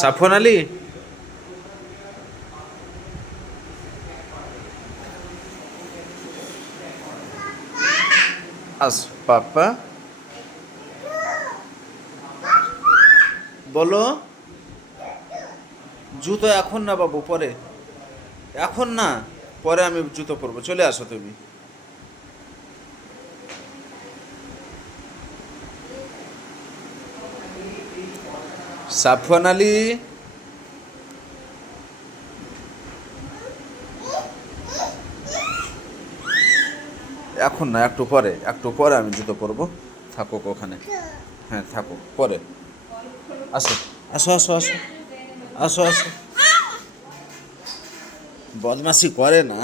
সাফওয়ান আলী, আস পাপা বলো। জুতো এখন না বাবু, পরে। এখন না, পরে আমি জুতো পরবো, চলে আসো তুমি। সাফওয়ান আলী, এখন না, একটু পরে, একটু পরে আমি জুতো পরবো। থাকুক ওখানে, হ্যাঁ থাকুক, পরে। আসো আসো আসো আসো আসো আসো। বদমাশি করে না।